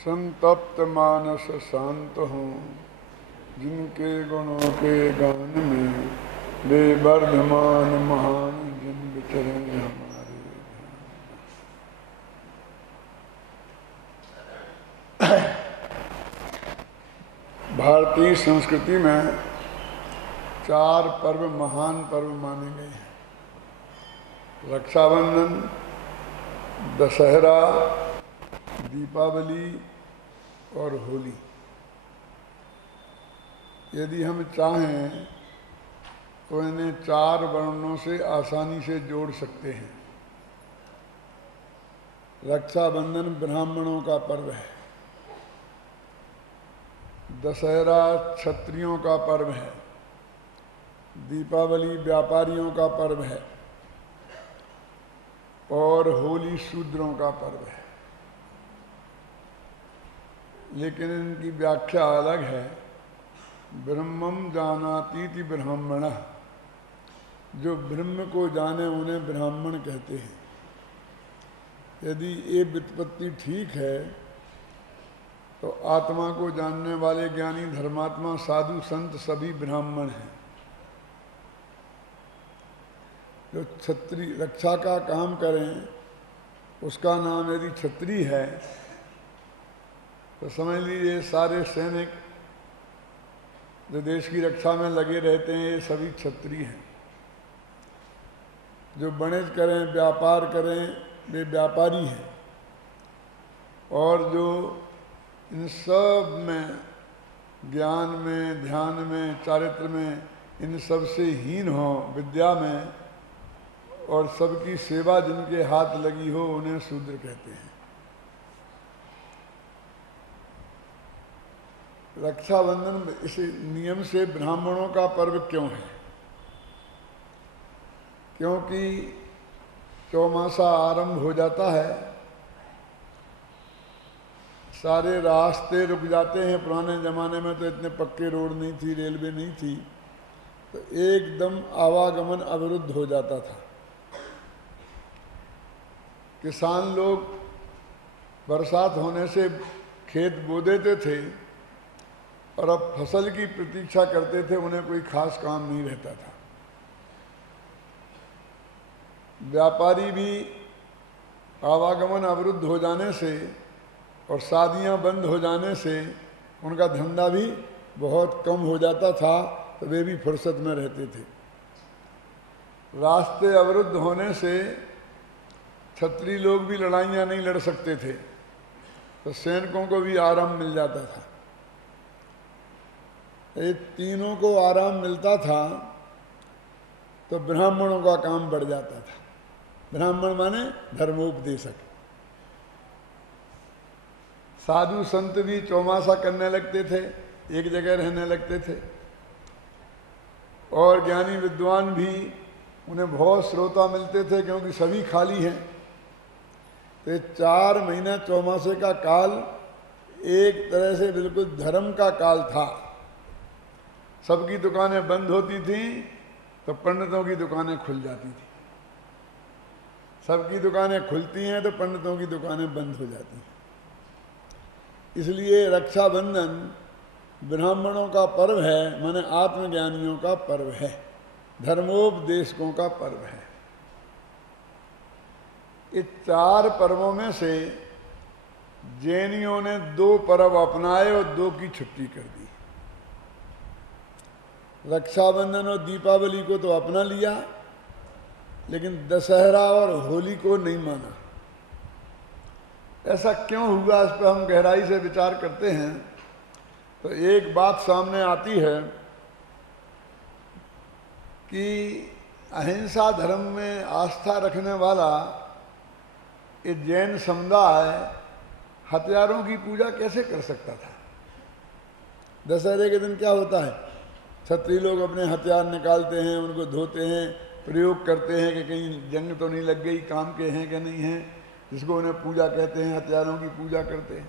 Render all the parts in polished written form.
संतप्त मानस शांत हूँ, जिनके गुणों के गान में वे वर्धमान महान जिन विचरे हमारे। भारतीय संस्कृति में 4 पर्व महान पर्व माने गए हैं। रक्षाबंधन, दशहरा, दीपावली और होली। यदि हम चाहें तो इन्हें 4 वर्णों से आसानी से जोड़ सकते हैं। रक्षाबंधन ब्राह्मणों का पर्व है, दशहरा क्षत्रियों का पर्व है, दीपावली व्यापारियों का पर्व है और होली शूद्रों का पर्व है। लेकिन इनकी व्याख्या अलग है। ब्रह्मम जानातीति ब्राह्मणः, जो ब्रह्म को जाने उन्हें ब्राह्मण कहते हैं। यदि ये व्युत्पत्ति ठीक है तो आत्मा को जानने वाले ज्ञानी धर्मात्मा साधु संत सभी ब्राह्मण हैं। जो क्षत्रिय रक्षा का काम करें उसका नाम यदि क्षत्रिय है तो समझ लीजिए सारे सैनिक जो देश की रक्षा में लगे रहते हैं ये सभी क्षत्रिय हैं। जो वणिज करें, व्यापार करें, वे व्यापारी हैं। और जो इन सब में, ज्ञान में, ध्यान में, चारित्र में, इन सब से हीन हो, विद्या में और सबकी सेवा जिनके हाथ लगी हो, उन्हें शूद्र कहते हैं। रक्षाबंधन इस नियम से ब्राह्मणों का पर्व क्यों है? क्योंकि चौमासा आरंभ हो जाता है, सारे रास्ते रुक जाते हैं। पुराने ज़माने में तो इतने पक्के रोड नहीं थी, रेलवे नहीं थी, तो एकदम आवागमन अवरुद्ध हो जाता था। किसान लोग बरसात होने से खेत बो देते थे और अब फसल की प्रतीक्षा करते थे, उन्हें कोई खास काम नहीं रहता था। व्यापारी भी आवागमन अवरुद्ध हो जाने से और शादियां बंद हो जाने से उनका धंधा भी बहुत कम हो जाता था, तो वे भी फुर्सत में रहते थे। रास्ते अवरुद्ध होने से क्षत्रिय लोग भी लड़ाइयाँ नहीं लड़ सकते थे, तो सैनिकों को भी आराम मिल जाता था। ये तीनों को आराम मिलता था तो ब्राह्मणों का काम बढ़ जाता था। ब्राह्मण माने धर्मोपदेशक। साधु संत भी चौमासा करने लगते थे, एक जगह रहने लगते थे। और ज्ञानी विद्वान भी, उन्हें बहुत श्रोता मिलते थे क्योंकि सभी खाली हैं। तो 4 महीना चौमासे का काल एक तरह से बिल्कुल धर्म का काल था। सबकी दुकानें बंद होती थीं तो पंडितों की दुकानें खुल जाती थी। सबकी दुकानें खुलती हैं तो पंडितों की दुकानें बंद हो जाती हैं। इसलिए रक्षाबंधन ब्राह्मणों का पर्व है, माने आत्मज्ञानियों का पर्व है, धर्मोपदेशकों का पर्व है। इस 4 पर्वों में से जैनियों ने 2 पर्व अपनाए और 2 की छुट्टी कर दी। रक्षाबंधन और दीपावली को तो अपना लिया, लेकिन दशहरा और होली को नहीं माना। ऐसा क्यों हुआ, इस पर हम गहराई से विचार करते हैं तो एक बात सामने आती है कि अहिंसा धर्म में आस्था रखने वाला ये जैन समुदाय हथियारों की पूजा कैसे कर सकता था? दशहरे के दिन क्या होता है? क्षत्रिय लोग अपने हथियार निकालते हैं, उनको धोते हैं, प्रयोग करते हैं कि कहीं जंग तो नहीं लग गई, काम के हैं कि नहीं हैं, जिसको उन्हें पूजा कहते हैं, हथियारों की पूजा करते हैं।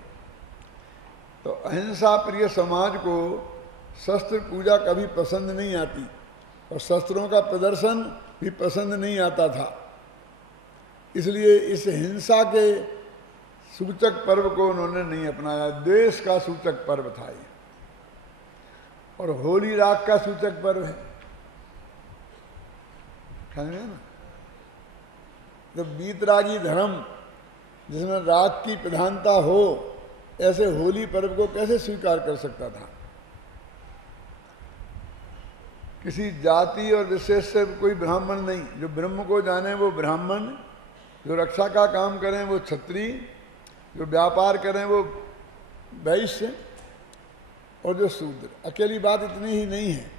तो अहिंसा प्रिय समाज को शस्त्र पूजा कभी पसंद नहीं आती और शस्त्रों का प्रदर्शन भी पसंद नहीं आता था। इसलिए इस हिंसा के सूचक पर्व को उन्होंने नहीं अपनाया। द्वेष का सूचक पर्व था ये, और होली राग का सूचक पर्व है, समझे ना। तो बीतरागी धर्म जिसमें राग की प्रधानता हो, ऐसे होली पर्व को कैसे स्वीकार कर सकता था। किसी जाति और विशेष से कोई ब्राह्मण नहीं, जो ब्रह्म को जाने वो ब्राह्मण, जो रक्षा का काम करें वो क्षत्रिय, जो व्यापार करें वो वैश्य, और जो शूद्र। अकेली बात इतनी ही नहीं है।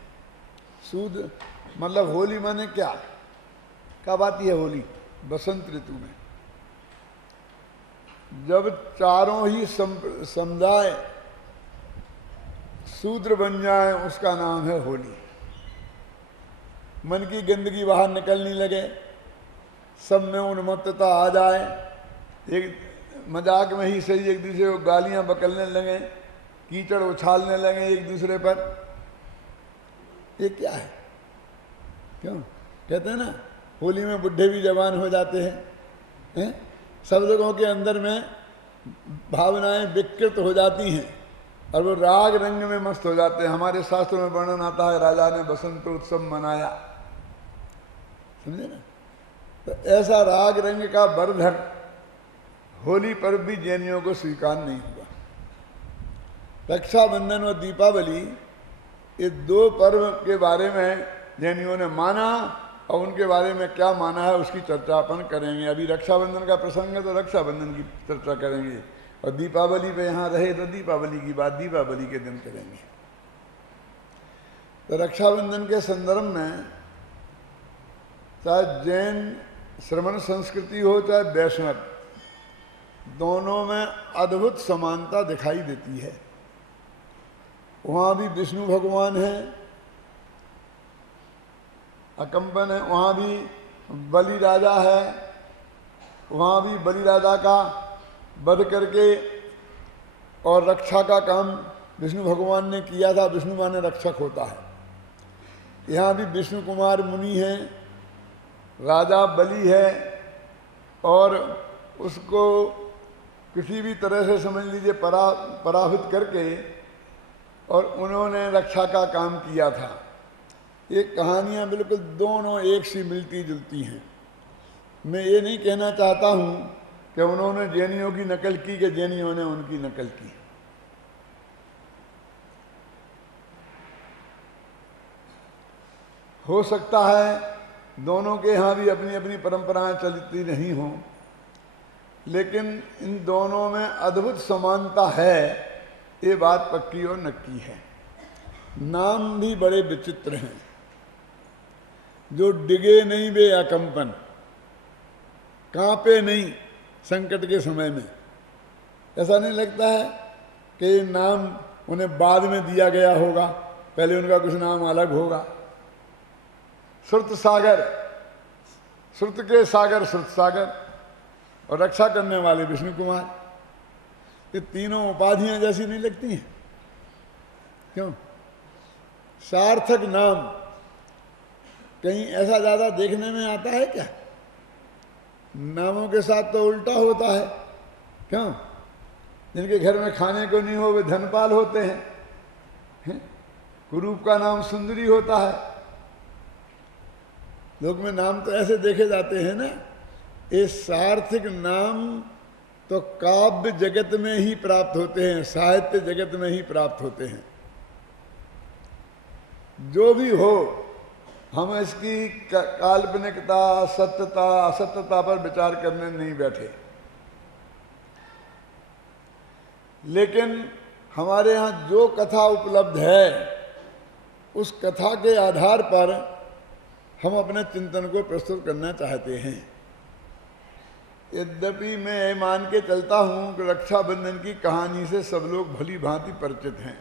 शूद्र मतलब होली माने क्या, कब आती है होली? बसंत ऋतु में, जब चारों ही समुदाय शूद्र बन जाए, उसका नाम है होली। मन की गंदगी बाहर निकलने लगे, सब में उन्मत्तता आ जाए, एक मजाक में ही सही एक दूसरे को गालियां बकलने लगे, कीचड़ उछालने लगे एक दूसरे पर। ये क्या है? क्यों कहते हैं ना, होली में बुढ़े भी जवान हो जाते हैं, सब लोगों के अंदर में भावनाएं विकृत हो जाती हैं और वो राग रंग में मस्त हो जाते हैं। हमारे शास्त्रों में वर्णन आता है, राजा ने बसंत उत्सव मनाया, समझे ना। तो ऐसा राग रंग का वर्धन होली पर्व भी जैनियों को स्वीकार नहीं हुआ। रक्षाबंधन और दीपावली, ये दो पर्व के बारे में जैनियों ने माना, और उनके बारे में क्या माना है उसकी चर्चा अपन करेंगे। अभी रक्षाबंधन का प्रसंग है तो रक्षाबंधन की चर्चा करेंगे, और दीपावली पे यहाँ रहे तो दीपावली की बात दीपावली के दिन करेंगे। तो रक्षाबंधन के संदर्भ में चाहे जैन श्रमण संस्कृति हो चाहे वैष्णव, दोनों में अद्भुत समानता दिखाई देती है। वहाँ भी विष्णु भगवान हैं, अकम्पन है, वहाँ भी बलि राजा है, वहाँ भी बलि राजा का वध करके और रक्षा का काम विष्णु भगवान ने किया था। विष्णु माने रक्षक होता है। यहाँ भी विष्णु कुमार मुनि हैं, राजा बलि है, और उसको किसी भी तरह से समझ लीजिए पराभूत करके और उन्होंने रक्षा का काम किया था। ये कहानियाँ बिल्कुल दोनों एक सी मिलती जुलती हैं। मैं ये नहीं कहना चाहता हूँ कि उन्होंने जैनियों की नकल की कि जैनियों ने उनकी नकल की। हो सकता है दोनों के यहाँ भी अपनी अपनी परंपराएं चलती नहीं हों, लेकिन इन दोनों में अद्भुत समानता है, ये बात पक्की और नक्की है। नाम भी बड़े विचित्र हैं। जो डिगे नहीं वे अकंपन, कांपे नहीं संकट के समय में। ऐसा नहीं लगता है कि ये नाम उन्हें बाद में दिया गया होगा, पहले उनका कुछ नाम अलग होगा। श्रुत सागर, श्रुत के सागर श्रुत सागर, और रक्षा करने वाले विष्णु कुमार, ये तीनों उपाधियां जैसी नहीं लगती हैं? क्यों? सार्थक नाम कहीं ऐसा ज्यादा देखने में आता है क्या? नामों के साथ तो उल्टा होता है। क्यों? जिनके घर में खाने को नहीं हो वे धनपाल होते हैं। कुरूप का नाम सुंदरी होता है। लोक में नाम तो ऐसे देखे जाते हैं ना। ये सार्थक नाम तो काव्य जगत में ही प्राप्त होते हैं, साहित्य जगत में ही प्राप्त होते हैं। जो भी हो, हम इसकी काल्पनिकता, सत्यता, असत्यता पर विचार करने नहीं बैठे, लेकिन हमारे यहाँ जो कथा उपलब्ध है उस कथा के आधार पर हम अपने चिंतन को प्रस्तुत करना चाहते हैं। यद्यपि मैं ये मान के चलता हूँ कि रक्षाबंधन की कहानी से सब लोग भली भांति परिचित हैं,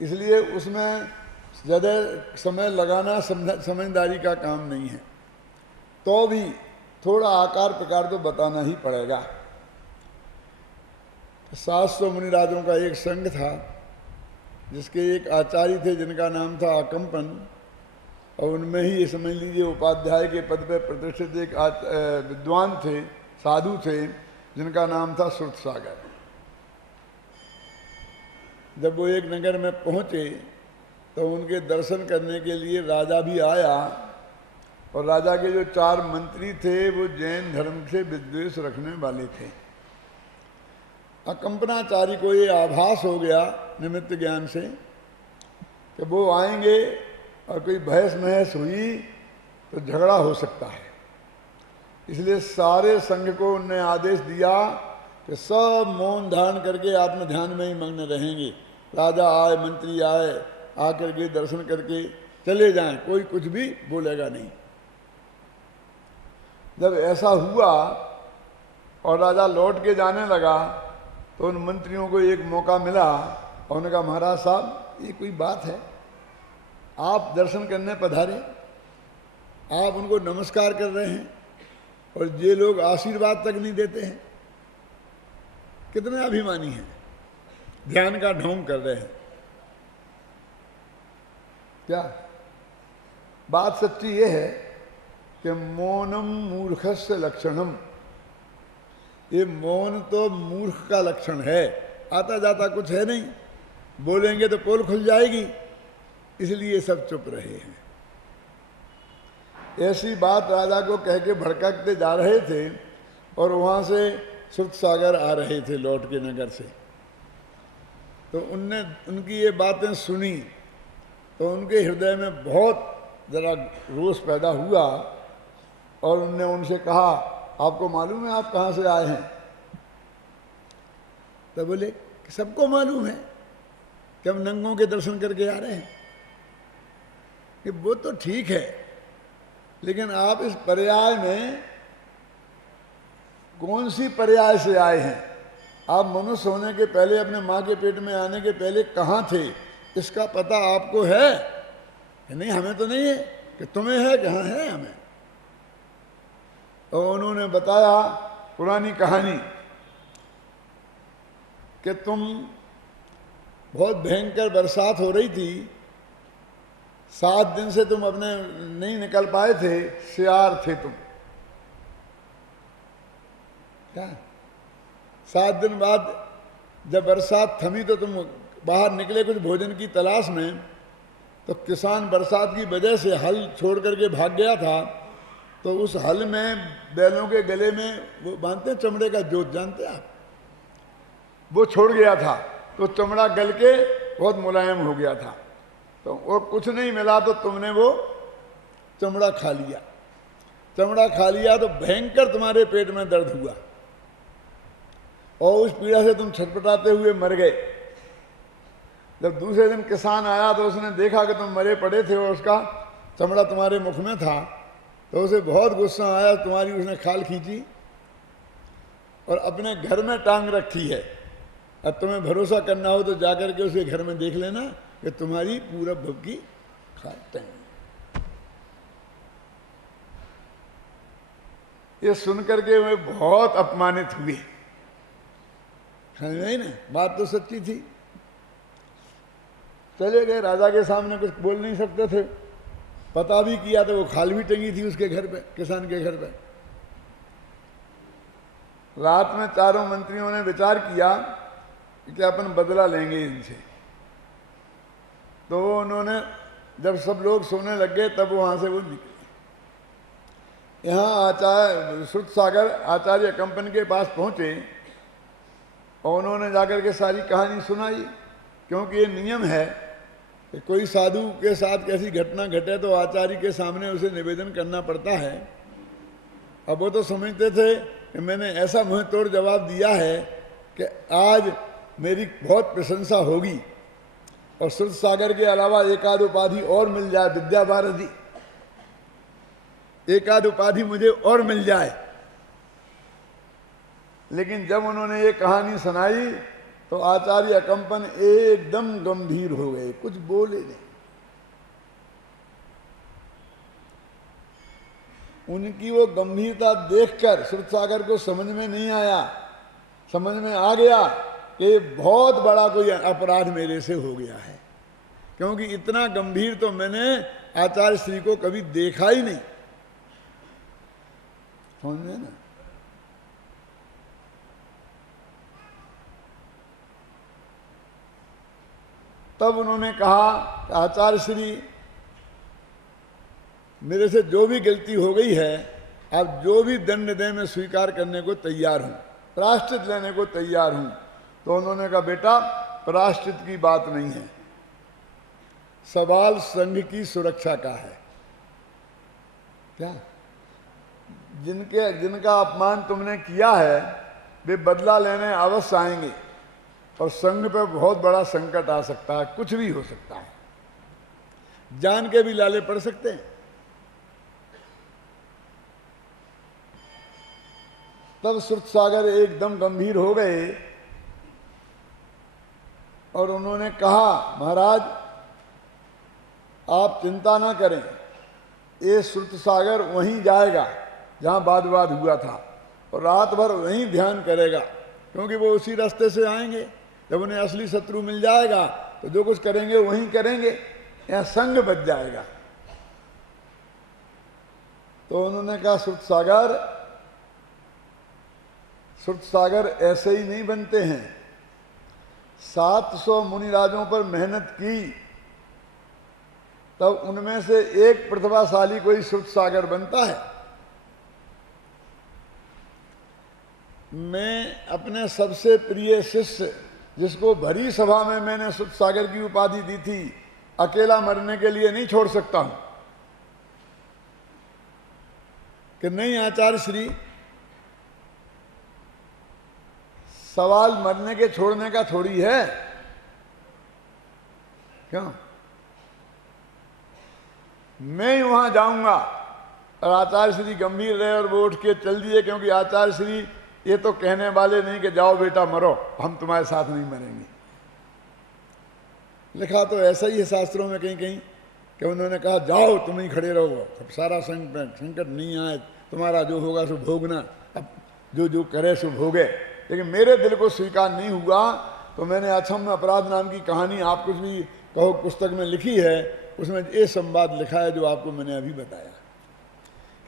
इसलिए उसमें ज़्यादा समय लगाना समझदारी का काम नहीं है। तो भी थोड़ा आकार प्रकार तो बताना ही पड़ेगा। 700 मुनिराजों का एक संघ था, जिसके एक आचार्य थे जिनका नाम था अकम्पन, और उनमें ही ये समझ लीजिए उपाध्याय के पद पर प्रतिष्ठित एक विद्वान थे, साधु थे, जिनका नाम था सुरसागर। जब वो एक नगर में पहुंचे तो उनके दर्शन करने के लिए राजा भी आया, और राजा के जो 4 मंत्री थे वो जैन धर्म से विद्वेष रखने वाले थे। अकंपनाचारी को ये आभास हो गया निमित्त ज्ञान से कि वो आएंगे और कोई बहस महस हुई तो झगड़ा हो सकता है। इसलिए सारे संघ को उनने आदेश दिया कि सब मौन धारण करके आत्म ध्यान में ही मग्न रहेंगे। राजा आए, मंत्री आए, आकर के दर्शन करके चले जाएं, कोई कुछ भी बोलेगा नहीं। जब ऐसा हुआ और राजा लौट के जाने लगा तो उन मंत्रियों को एक मौका मिला और उन्होंने कहा, महाराज साहब ये कोई बात है, आप दर्शन करने पधारे, आप उनको नमस्कार कर रहे हैं और ये लोग आशीर्वाद तक नहीं देते हैं, कितने अभिमानी हैं, ध्यान का ढोंग कर रहे हैं। क्या बात सच्ची ये है कि मौनम मूर्खस्य लक्षणम, ये मौन तो मूर्ख का लक्षण है, आता जाता कुछ है नहीं, बोलेंगे तो पोल खुल जाएगी, इसलिए सब चुप रहे हैं। ऐसी बात राजा को कह के भड़कते जा रहे थे और वहाँ से सुरसागर आ रहे थे लौट के नगर से। तो उनने उनकी ये बातें सुनी तो उनके हृदय में बहुत ज़रा रोष पैदा हुआ और उनने उनसे कहा, आपको मालूम है आप कहाँ से आए हैं? तो बोले कि सबको मालूम है कि हम नंगों के दर्शन करके आ रहे हैं। कि वो तो ठीक है, लेकिन आप इस पर्याय में कौन सी पर्याय से आए हैं? आप मनुष्य होने के पहले, अपने माँ के पेट में आने के पहले कहाँ थे, इसका पता आपको है? नहीं, हमें तो नहीं है। कि तुम्हें है? कहाँ है हमें? और उन्होंने बताया पुरानी कहानी कि तुम बहुत भयंकर बरसात हो रही थी, 7 दिन से तुम अपने नहीं निकल पाए थे, सियार थे तुम। क्या 7 दिन बाद जब बरसात थमी तो तुम बाहर निकले कुछ भोजन की तलाश में, तो किसान बरसात की वजह से हल छोड़ करके भाग गया था। तो उस हल में बैलों के गले में वो बांधते हैं चमड़े का जोत, जानते हैं आप, वो छोड़ गया था, तो चमड़ा गल के बहुत मुलायम हो गया था। तो वो कुछ नहीं मिला तो तुमने वो चमड़ा खा लिया। चमड़ा खा लिया तो भयंकर तुम्हारे पेट में दर्द हुआ और उस पीड़ा से तुम छटपटाते हुए मर गए। जब दूसरे दिन किसान आया तो उसने देखा कि तुम मरे पड़े थे और उसका चमड़ा तुम्हारे मुख में था, तो उसे बहुत गुस्सा आया, तुम्हारी उसने खाल खींची और अपने घर में टांग रखी है। अब तुम्हें भरोसा करना हो तो जाकर के उसके घर में देख लेना कि तुम्हारी पूरब भव की खाल टांग। ये सुनकर के वे बहुत अपमानित हुए। नहीं ना, बात तो सच्ची थी। चले गए, राजा के सामने कुछ बोल नहीं सकते थे। पता भी किया तो वो खाल भी टंगी थी उसके घर पे, किसान के घर पे। रात में चारों मंत्रियों ने विचार किया कि अपन बदला लेंगे इनसे। तो उन्होंने, जब सब लोग सोने लग गए तब वहां से वो निकले। यहाँ आचार्य सुरसागर आचार्य कंपन के पास पहुंचे और उन्होंने जाकर के सारी कहानी सुनाई, क्योंकि ये नियम है कि कोई साधु के साथ कैसी घटना घटे तो आचार्य के सामने उसे निवेदन करना पड़ता है। अब वो तो समझते थे कि मैंने ऐसा मुंह तोड़ जवाब दिया है कि आज मेरी बहुत प्रशंसा होगी और सुरसागर के अलावा एक आध उपाधि और मिल जाए, विद्या भारती एक आध उपाधि मुझे और मिल जाए। लेकिन जब उन्होंने ये कहानी सुनाई तो आचार्य कंपन एकदम गंभीर हो गए, कुछ बोले नहीं। उनकी वो गंभीरता देखकर सुरसागर को समझ में नहीं आया, समझ में आ गया कि बहुत बड़ा कोई अपराध मेरे से हो गया है, क्योंकि इतना गंभीर तो मैंने आचार्य श्री को कभी देखा ही नहीं। समझे ना? तब उन्होंने कहा, आचार्य श्री, मेरे से जो भी गलती हो गई है, आप जो भी दंड दें मैं स्वीकार करने को तैयार हूं, प्रायश्चित लेने को तैयार हूं। तो उन्होंने कहा, बेटा प्रायश्चित की बात नहीं है, सवाल संघ की सुरक्षा का है। क्या? जिनका अपमान तुमने किया है वे बदला लेने अवश्य आएंगे, और संघ पे बहुत बड़ा संकट आ सकता है, कुछ भी हो सकता है, जान के भी लाले पड़ सकते हैं। तब श्रुतसागर एकदम गंभीर हो गए और उन्होंने कहा, महाराज आप चिंता ना करें, ये श्रुतसागर वहीं जाएगा जहां वाद विवाद हुआ था, और रात भर वहीं ध्यान करेगा, क्योंकि वो उसी रास्ते से आएंगे। जब उन्हें असली शत्रु मिल जाएगा तो जो कुछ करेंगे वहीं करेंगे, यहाँ संग बच जाएगा। तो उन्होंने कहा, श्रुतसागर ऐसे ही नहीं बनते हैं, 700 मुनिराजों पर मेहनत की, तब उनमें से एक प्रतिभाशाली कोई श्रुतसागर बनता है। मैं अपने सबसे प्रिय शिष्य, जिसको भरी सभा में मैंने श्रुतसागर की उपाधि दी थी, अकेला मरने के लिए नहीं छोड़ सकता हूं। कि नहीं आचार्य श्री, सवाल मरने के छोड़ने का थोड़ी है। क्यों? मैं ही वहां जाऊंगा। और आचार्य श्री गंभीर रहे और वो उठ के चल दिए, क्योंकि आचार्य श्री ये तो कहने वाले नहीं कि जाओ बेटा मरो, हम तुम्हारे साथ नहीं मरेंगे। लिखा तो ऐसा ही है शास्त्रों में कहीं कहीं कि उन्होंने कहा, जाओ तुम ही खड़े रहो, अब सारा संकट नहीं आए, तुम्हारा जो होगा सो भोगना, अब जो जो करे सो भोगे। लेकिन मेरे दिल को स्वीकार नहीं हुआ, तो मैंने अक्षम्य अपराध नाम की कहानी, आप कुछ भी कहो पुस्तक में लिखी है, उसमें ये संवाद लिखा है जो आपको मैंने अभी बताया,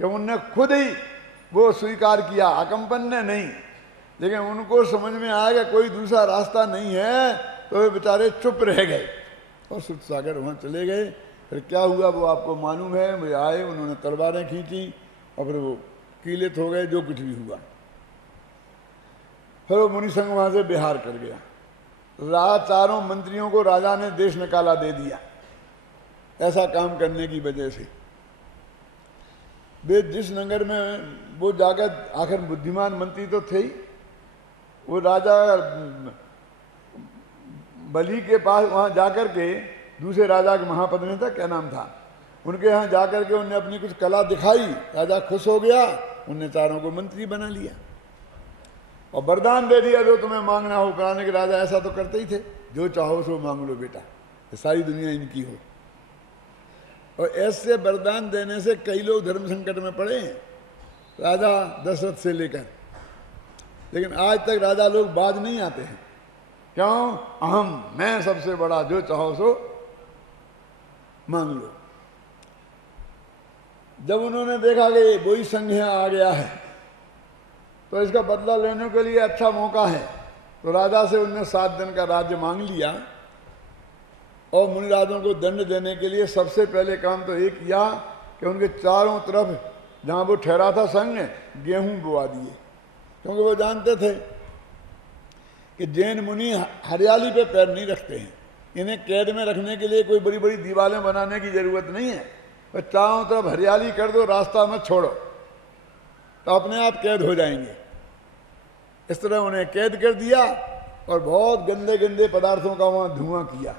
कि उनने खुद ही वो स्वीकार किया, अकंपन ने नहीं। लेकिन उनको समझ में आया कि कोई दूसरा रास्ता नहीं है, तो वे बेचारे चुप रह गए और श्रुतसागर वहाँ चले गए। फिर क्या हुआ वो आपको मालूम है। वे आए, उन्होंने तलवारें खींची और फिर वो कीलित हो गए, जो कुछ भी हुआ। फिर वो मुनि संघ वहाँ से बिहार कर गया। चारों मंत्रियों को राजा ने देश निकाला दे दिया, ऐसा काम करने की वजह से। वे जिस नगर में वो जाकर, आखिर बुद्धिमान मंत्री तो थे ही, वो राजा बलि के पास वहाँ जाकर के, दूसरे राजा के महापद में था, क्या नाम था, उनके यहाँ जाकर के उन्हें अपनी कुछ कला दिखाई, राजा खुश हो गया, उनने चारों को मंत्री बना लिया और वरदान दे दिया, जो तुम्हें मांगना हो। पुराने के राजा ऐसा तो करते ही थे, जो चाहो सो मांग लो बेटा, सारी दुनिया इनकी हो। और ऐसे वरदान देने से कई लोग धर्म संकट में पड़े हैं, राजा दशरथ से लेकर। लेकिन आज तक राजा लोग बाज नहीं आते हैं। क्यों? अहम, मैं सबसे बड़ा, जो चाहो सो मांग लो। जब उन्होंने देखा कि वही संघ आ गया है, तो इसका बदला लेने के लिए अच्छा मौका है, तो राजा से उनने 7 दिन का राज्य मांग लिया। और मुनिराजों को दंड देने के लिए सबसे पहले काम तो ये किया कि उनके चारों तरफ जहाँ वो ठहरा था संघ, गेहूं बोआ दिए, क्योंकि वो जानते थे कि जैन मुनि हरियाली पे पैर नहीं रखते हैं। इन्हें कैद में रखने के लिए कोई बड़ी बड़ी दीवारें बनाने की जरूरत नहीं है, तो चारों तरफ हरियाली कर दो, रास्ता मत छोड़ो, तो अपने आप कैद हो जाएंगे। इस तरह उन्हें कैद कर दिया और बहुत गंदे गंदे पदार्थों का वहाँ धुआं किया,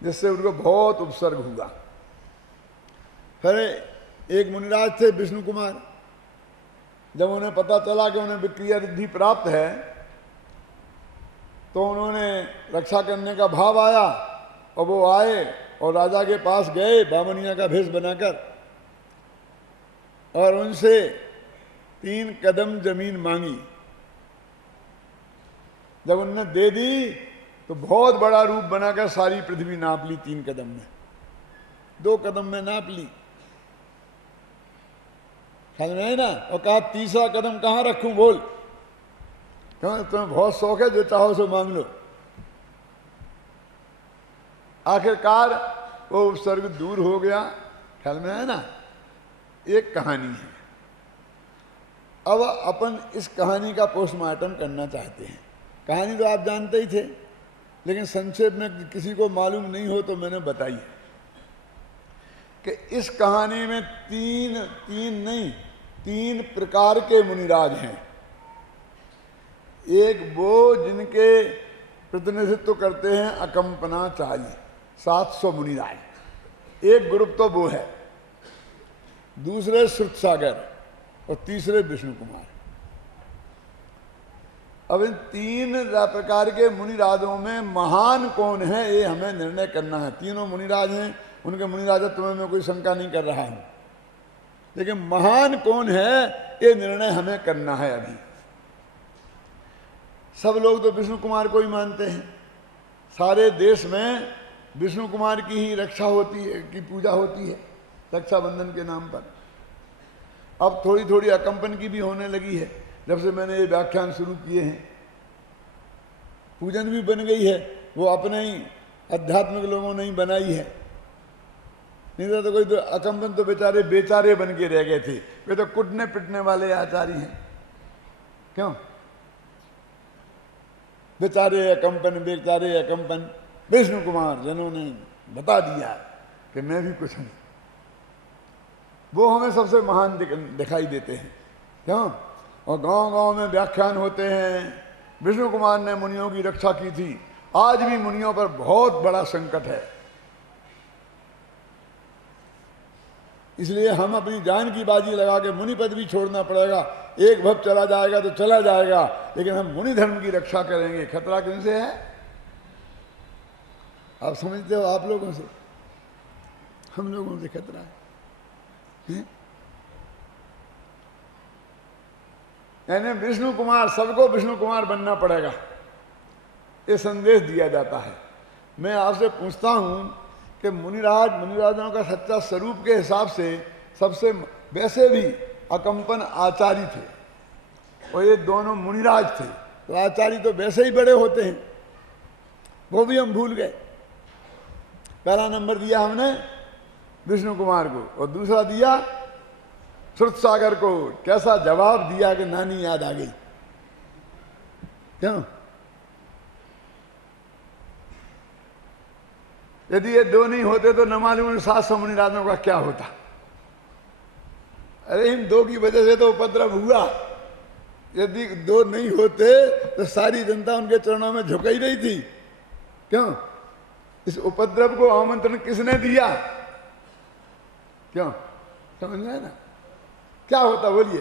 जिससे उनको बहुत उपसर्ग हुआ। फिर एक मुनिराज थे विष्णु कुमार, जब उन्हें पता चला कि उन्हें विक्रिया रिद्धि प्राप्त है, तो उन्होंने रक्षा करने का भाव आया और वो आए और राजा के पास गए बामनिया का भेष बनाकर, और उनसे 3 कदम जमीन मांगी। जब उनने दे दी तो बहुत बड़ा रूप बनाकर सारी पृथ्वी नाप ली 3 कदम में, 2 कदम में नाप ली, समझ में आई ना। और कहा 3रा कदम कहाँ रखूं, बोल, क्यों तुम्हें बहुत शौक है, जो चाहो सो मांग लो। आखिरकार वो उपसर्ग दूर हो गया। ख्याल में है ना? एक कहानी है। अब अपन इस कहानी का पोस्टमार्टम करना चाहते हैं। कहानी तो आप जानते ही थे, लेकिन संक्षेप में किसी को मालूम नहीं हो तो मैंने बताई कि इस कहानी में तीन प्रकार के मुनिराज हैं। एक वो जिनके प्रतिनिधित्व करते हैं अकंपनाचार्य, 700 मुनिराज, एक ग्रुप तो वो है, दूसरे श्रुतसागर और तीसरे विष्णु कुमार। अब इन तीन प्रकार के मुनिराजों में महान कौन है ये हमें निर्णय करना है। तीनों मुनिराज हैं, उनके मुनिराजत्व में मैं कोई शंका नहीं कर रहा हूं, लेकिन महान कौन है ये निर्णय हमें करना है। अभी सब लोग तो विष्णु कुमार को ही मानते हैं। सारे देश में विष्णु कुमार की ही रक्षा होती है, की पूजा होती है रक्षाबंधन के नाम पर। अब थोड़ी थोड़ी अकंपन की भी होने लगी है जब से मैंने ये व्याख्यान शुरू किए हैं। पूजन भी बन गई है, वो अपने ही आध्यात्मिक लोगों ने ही बनाई है। नहीं तो कोई तो अकंपन तो बेचारे बेचारे बन के रह गए थे, वे तो कुटने पिटने वाले आचार्य हैं। क्यों? बेचारे अकंपन विष्णु कुमार जिन्होंने बता दिया कि मैं भी कुछ हूं, वो हमें सबसे महान दिखाई देते हैं। क्यों? और गांव-गांव में व्याख्यान होते हैं, विष्णु कुमार ने मुनियों की रक्षा की थी। आज भी मुनियों पर बहुत बड़ा संकट है, इसलिए हम अपनी जान की बाजी लगा के मुनि पद भी छोड़ना पड़ेगा। एक भव चला जाएगा तो चला जाएगा, लेकिन हम मुनि धर्म की रक्षा करेंगे। खतरा किनसे है? आप समझते हो? आप लोगों से, हम लोगों से खतरा है। यानी विष्णु कुमार, सबको विष्णु कुमार बनना पड़ेगा, ये संदेश दिया जाता है। मैं आपसे पूछता हूं कि मुनिराजों का सच्चा स्वरूप के हिसाब से सबसे, वैसे भी अकंपन आचार्य थे और ये दोनों मुनिराज थे, तो आचार्य तो वैसे ही बड़े होते हैं, वो भी हम भूल गए। पहला नंबर दिया हमने विष्णु कुमार को और दूसरा दिया श्रुतसागर को। कैसा जवाब दिया कि नानी याद आ गई। क्यों? यदि ये दो नहीं होते तो न मालूम 700 मुनिराजों का क्या होता। अरे इन दो की वजह से तो उपद्रव हुआ। यदि दो नहीं होते तो सारी जनता उनके चरणों में झुक ही रही थी। क्यों? इस उपद्रव को आमंत्रण किसने दिया? क्यों? समझ में है ना? क्या होता बोलिए?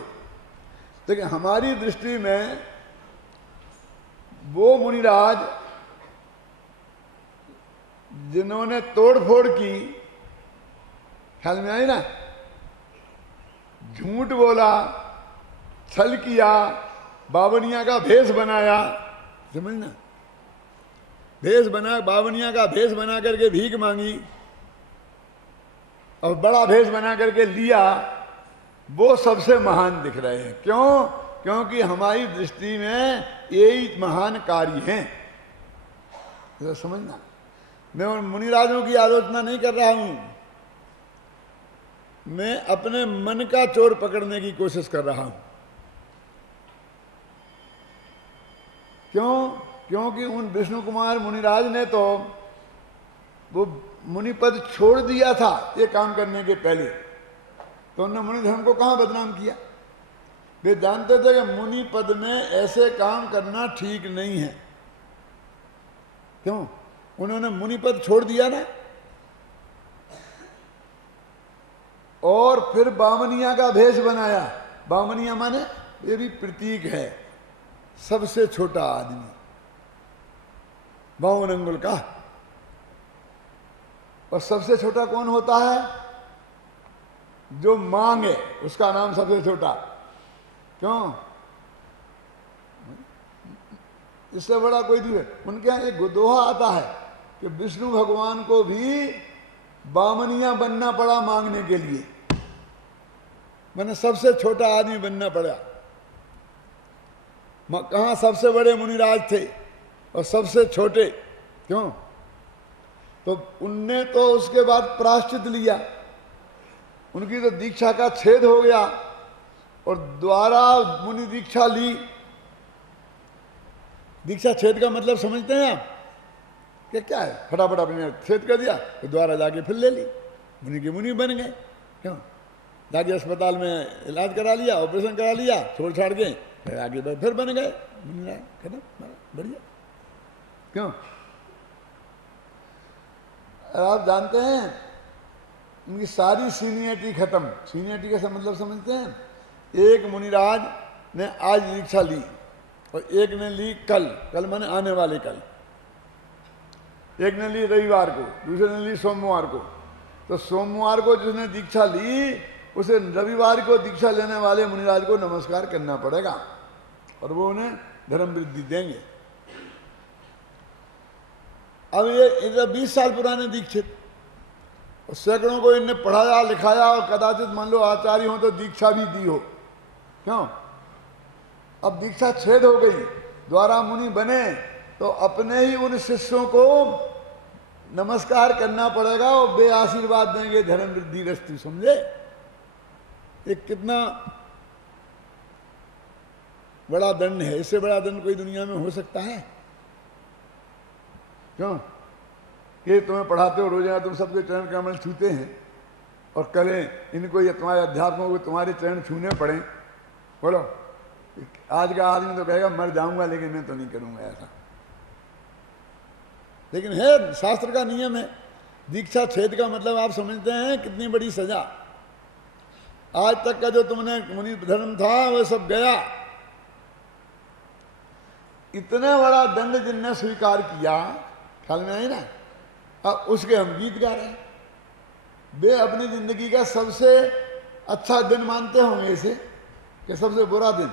देखिए, हमारी दृष्टि में वो मुनिराज जिन्होंने तोड़फोड़ की, ख्याल में आई ना, झूठ बोला, छल किया, बावनिया का भेष बनाया, समझना, बावनिया का भेष बना करके भीख मांगी और बड़ा भेष बना करके लिया, वो सबसे महान दिख रहे हैं। क्यों? क्योंकि हमारी दृष्टि में यही महान कार्य हैं। तो समझना, मैं उन मुनिराजों की आलोचना नहीं कर रहा हूं, मैं अपने मन का चोर पकड़ने की कोशिश कर रहा हूं। क्यों? क्योंकि उन विष्णु कुमार मुनिराज ने तो वो मुनि पद छोड़ दिया था ये काम करने के पहले, तो उन्होंने मुनि धर्म को कहां बदनाम किया? वे जानते थे कि मुनि पद में ऐसे काम करना ठीक नहीं है। क्यों? उन्होंने मुनि पद छोड़ दिया ना, और फिर बामनिया का भेष बनाया। बामनिया माने ये भी प्रतीक है, सबसे छोटा आदमी, 52 अंगुल का। और सबसे छोटा कौन होता है? जो मांगे उसका नाम सबसे छोटा। क्यों? इससे बड़ा कोई नहीं है। उनके यहाँ एक दोहा आता है कि विष्णु भगवान को भी बामनिया बनना पड़ा मांगने के लिए, मैंने सबसे छोटा आदमी बनना पड़ा। कहाँ सबसे बड़े मुनिराज थे और सबसे छोटे। क्यों? तो उनने तो उसके बाद प्रायश्चित लिया, उनकी तो दीक्षा का छेद हो गया और द्वारा मुनि दीक्षा ली। दीक्षा छेद का मतलब समझते हैं आप कि क्या है? फटाफट अपने छेद कर दिया तो द्वारा जाके फिर ले ली, मुनि के मुनि बन गए। क्यों? जाके अस्पताल में इलाज करा लिया, ऑपरेशन करा लिया, छोड़ छाड़ के फिर आगे फिर बन गए मुनि, खत्म, बढ़िया। क्यों? आप जानते हैं उनकी सारी सीनियरिटी खत्म। सीनियरिटी का मतलब समझते हैं? एक मुनिराज ने आज दीक्षा ली और एक ने ली कल, कल माने आने वाले कल, एक ने ली रविवार को, दूसरे ने ली सोमवार को। तो सोमवार को जिसने दीक्षा ली उसे रविवार को दीक्षा लेने वाले मुनिराज को नमस्कार करना पड़ेगा और वो उन्हें धर्म वृद्धि देंगे। अब ये 20 साल पुराने दीक्षित, और सैकड़ों को इनने पढ़ाया लिखाया और कदाचित मान लो आचार्य हो तो दीक्षा भी दी हो। क्यों? अब दीक्षा छेद हो गई, द्वारा मुनि बने तो अपने ही उन शिष्यों को नमस्कार करना पड़ेगा और वे आशीर्वाद देंगे धर्म वृद्धि रस्तु। समझे? ये कितना बड़ा दंड है। इससे बड़ा दंड कोई दुनिया में हो सकता है? क्यों? कि तुम्हें पढ़ाते हो रोजाना, तुम सबके चरण कमल छूते हैं और करें इनको, ये तुम्हारे अध्यात्मों को तुम्हारे चरण छूने पड़े। बोलो, आज का आदमी तो कहेगा मर जाऊंगा लेकिन मैं तो नहीं करूंगा ऐसा। लेकिन है, शास्त्र का नियम है। दीक्षा छेद का मतलब आप समझते हैं कितनी बड़ी सजा। आज तक का जो तुमने मुनि धर्म था वह सब गया। इतना बड़ा दंड जिनने स्वीकार किया, ख्याल में आई ना? अब उसके हम गीत गा रहे हैं। वे अपनी जिंदगी का सबसे अच्छा दिन मानते होंगे इसे कि सबसे बुरा दिन।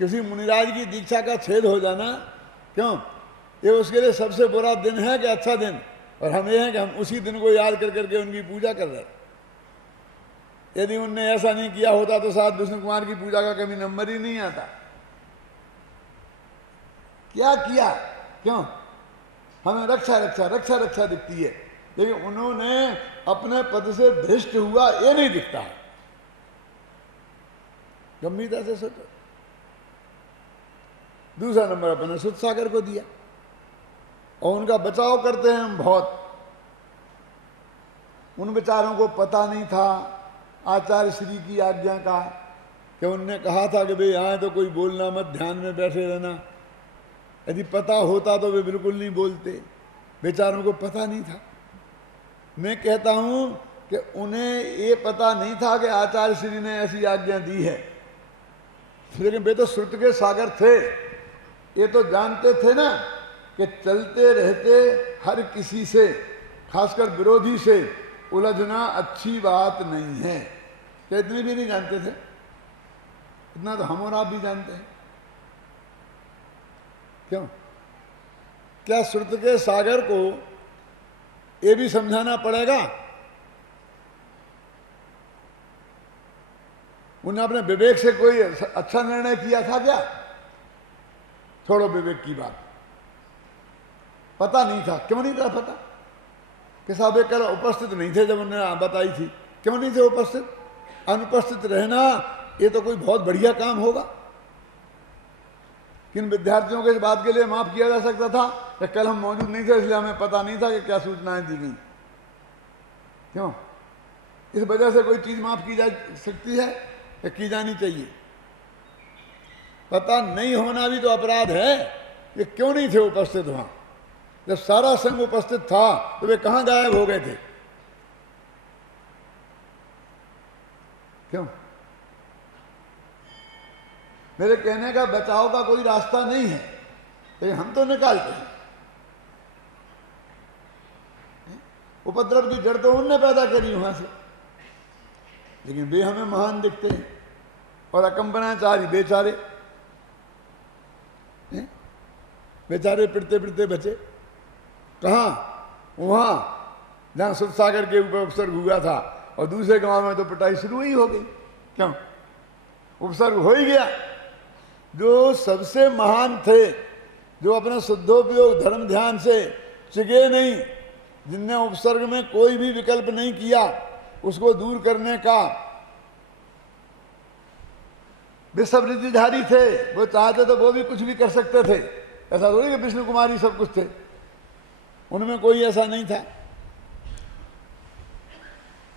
किसी मुनिराज की दीक्षा का छेद हो जाना, क्यों, ये उसके लिए सबसे बुरा दिन है कि अच्छा दिन? और हम ये हैं कि हम उसी दिन को याद कर करके उनकी पूजा कर रहे। यदि उनने ऐसा नहीं किया होता तो शायद विष्णु कुमार की पूजा का कभी नंबर ही नहीं आता। क्या किया? क्यों? हमें रक्षा रक्षा रक्षा रक्षा दिखती है, लेकिन उन्होंने अपने पद से भ्रष्ट हुआ ये नहीं दिखता है। गंभीरता से सोचो। दूसरा नंबर अपने सुध सागर को दिया और उनका बचाव करते हैं हम बहुत। उन बेचारों को पता नहीं था आचार्य श्री की आज्ञा का कि उनने कहा था कि भाई यहाँ तो कोई बोलना मत, ध्यान में बैठे रहना। यदि पता होता तो वे बिल्कुल नहीं बोलते। बेचारों को पता नहीं था। मैं कहता हूं कि उन्हें ये पता नहीं था कि आचार्य श्री ने ऐसी आज्ञा दी है, लेकिन वे तो श्रुत के सागर थे। ये तो जानते थे ना कि चलते रहते हर किसी से, खासकर विरोधी से उलझना अच्छी बात नहीं है। क्या इतनी भी नहीं जानते थे? इतना तो हम और आप भी जानते हैं। क्यों? क्या श्रुत के सागर को ये भी समझाना पड़ेगा? उन्हें अपने विवेक से कोई अच्छा निर्णय किया था क्या? छोड़ो विवेक की बात। पता नहीं था। क्यों नहीं था पता? कि साहब एक कल उपस्थित नहीं थे जब उन्होंने बताई थी। क्यों नहीं थे उपस्थित? अनुपस्थित रहना ये तो कोई बहुत बढ़िया काम होगा। किन विद्यार्थियों को इस बात के लिए माफ किया जा सकता था कि कल हम मौजूद नहीं थे इसलिए हमें पता नहीं था कि क्या सूचनाएं दी गई। क्यों? इस वजह से कोई चीज माफ की जा सकती है या की जानी चाहिए? पता नहीं होना भी तो अपराध है। ये क्यों नहीं थे उपस्थित वहां? जब सारा संघ उपस्थित था तो वे कहां गायब हो गए थे? क्यों? मेरे कहने का बचाव का कोई रास्ता नहीं है, लेकिन हम तो निकालते हैं। उपद्रव की जड़ तो उनने पैदा करी वहां से, लेकिन वे हमें महान दिखते हैं। और अकंपनाचारी बेचारे बेचारे पिटते पिटते बचे। कहाँ? वहां जहां सुध सागर के ऊपर उपसर्ग हुआ था, और दूसरे गांव में तो पिटाई शुरू ही हो गई। क्यों? उपसर्ग हो ही गया। जो सबसे महान थे, जो अपना शुद्धोपयोग धर्म ध्यान से चिगे नहीं, जिनने उपसर्ग में कोई भी विकल्प नहीं किया उसको दूर करने का, वे सब रिद्धिधारी थे, वो चाहते तो वो भी कुछ भी कर सकते थे। ऐसा थोड़ी कि विष्णु कुमारी सब कुछ थे, उनमें कोई ऐसा नहीं था।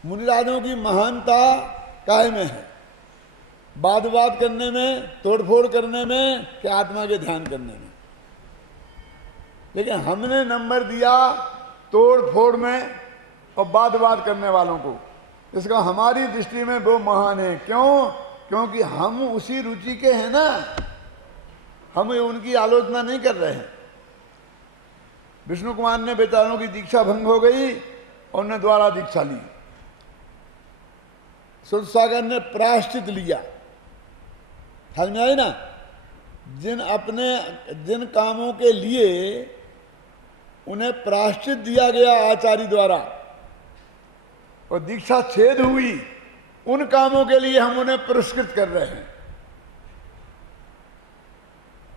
मुनिराजों की महानता काय में है? बात बात करने में, तोड़फोड़ करने में, कि आत्मा के ध्यान करने में। लेकिन हमने नंबर दिया तोड़ फोड़ में और बात बात करने वालों को। इसका हमारी दृष्टि में वो महान है। क्यों? क्योंकि हम उसी रुचि के हैं ना, हम उनकी आलोचना नहीं कर रहे हैं। विष्णु कुमार ने बेचारों की दीक्षा भंग हो गई और उन्होंने द्वारा दीक्षा ली। सुरसागर ने प्रायश्चित लिया। समझ में आई ना? जिन कामों के लिए उन्हें प्रायश्चित दिया गया आचार्य द्वारा और दीक्षा छेद हुई, उन कामों के लिए हम उन्हें पुरस्कृत कर रहे हैं।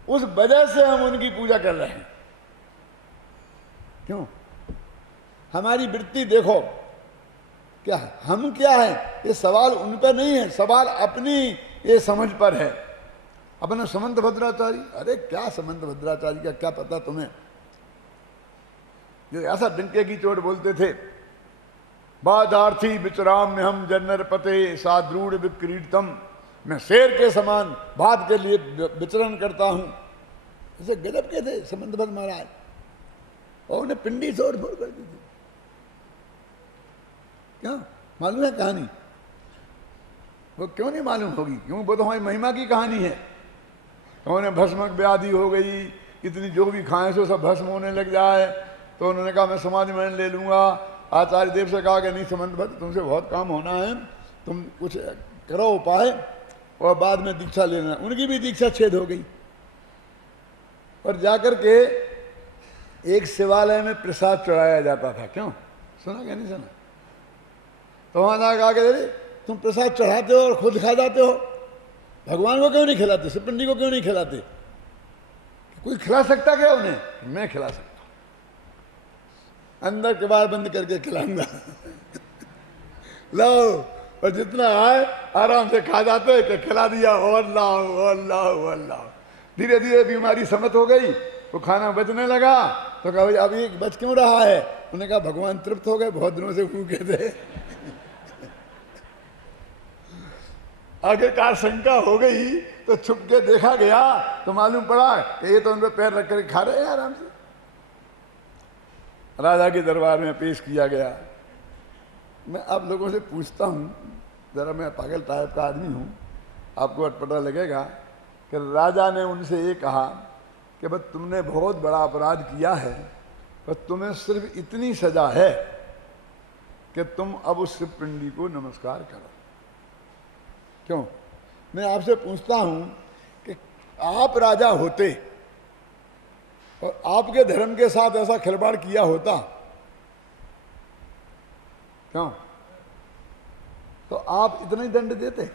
उस वजह से हम उनकी पूजा कर रहे हैं। क्यों? हमारी वृत्ति देखो, क्या हम क्या है? ये सवाल उन पर नहीं है, सवाल अपनी ये समझ पर है। अपना समंत भद्राचार्य, अरे क्या समंत भद्राचार्य का क्या पता तुम्हें? जो ऐसा डंके की चोट बोलते थे, बाधार्थी विचराम में हम जन्नर पते साद्रूढ़ विक्रीडतम, मैं शेर के समान बात के लिए विचरण करता हूं। ऐसे गजब के थे समंत भद्र महाराज, और उन्हें पिंडी तोड़ फोड़ कर दी थी। क्या मालूम है कहानी? वो क्यों नहीं मालूम होगी? क्यों? वो तो हमारी महिमा की कहानी है। उन्हें भस्मक व्याधि हो गई, इतनी जो भी खाएं सो सब भस्म होने लग जाए, तो उन्होंने कहा मैं समाधि में ले लूंगा। आचार्य देव से कहा कि नहीं समंत भद्र, तुमसे बहुत काम होना है, तुम कुछ करो उपाय और बाद में दीक्षा लेना। उनकी भी दीक्षा छेद हो गई और जाकर के एक शिवालय में प्रसाद चढ़ाया जाता था। क्यों? सुना क्या? नहीं सुना? तो वहां जाकर कहा कि तुम प्रसाद चढ़ाते हो और खुद खा जाते हो, भगवान को क्यों नहीं खिलाते? शिवपिंडी को क्यों नहीं खिलाते? कोई खिला सकता क्या उन्हें? मैं खिला सकता, अंदर किवाड़ बंद करके खिलाऊंगा। लो, और जितना आए आराम से खा जाते कि खिला दिया, और लाओ और लाओ और लाओ। धीरे धीरे बीमारी समत हो गई, वो खाना बचने लगा। तो कहा भाई अब ये बच क्यों रहा है? उन्होंने कहा भगवान तृप्त हो गए, बहुत दिनों से भूखे थे। आखिरकार शंका हो गई तो छुप के देखा गया तो मालूम पड़ा कि ये तो उन पे पैर रख कर खा रहे हैं आराम से। राजा के दरबार में पेश किया गया। मैं आप लोगों से पूछता हूँ, जरा मैं पागल टाइप का आदमी हूँ, आपको अटपटा लगेगा कि राजा ने उनसे ये कहा कि बस तुमने बहुत बड़ा अपराध किया है, पर तुम्हें सिर्फ इतनी सजा है कि तुम अब उस शिवपिंडी को नमस्कार करो। क्यों? मैं आपसे पूछता हूं कि आप राजा होते और आपके धर्म के साथ ऐसा खिलवाड़ किया होता, क्यों? तो आप इतना ही दंड देते?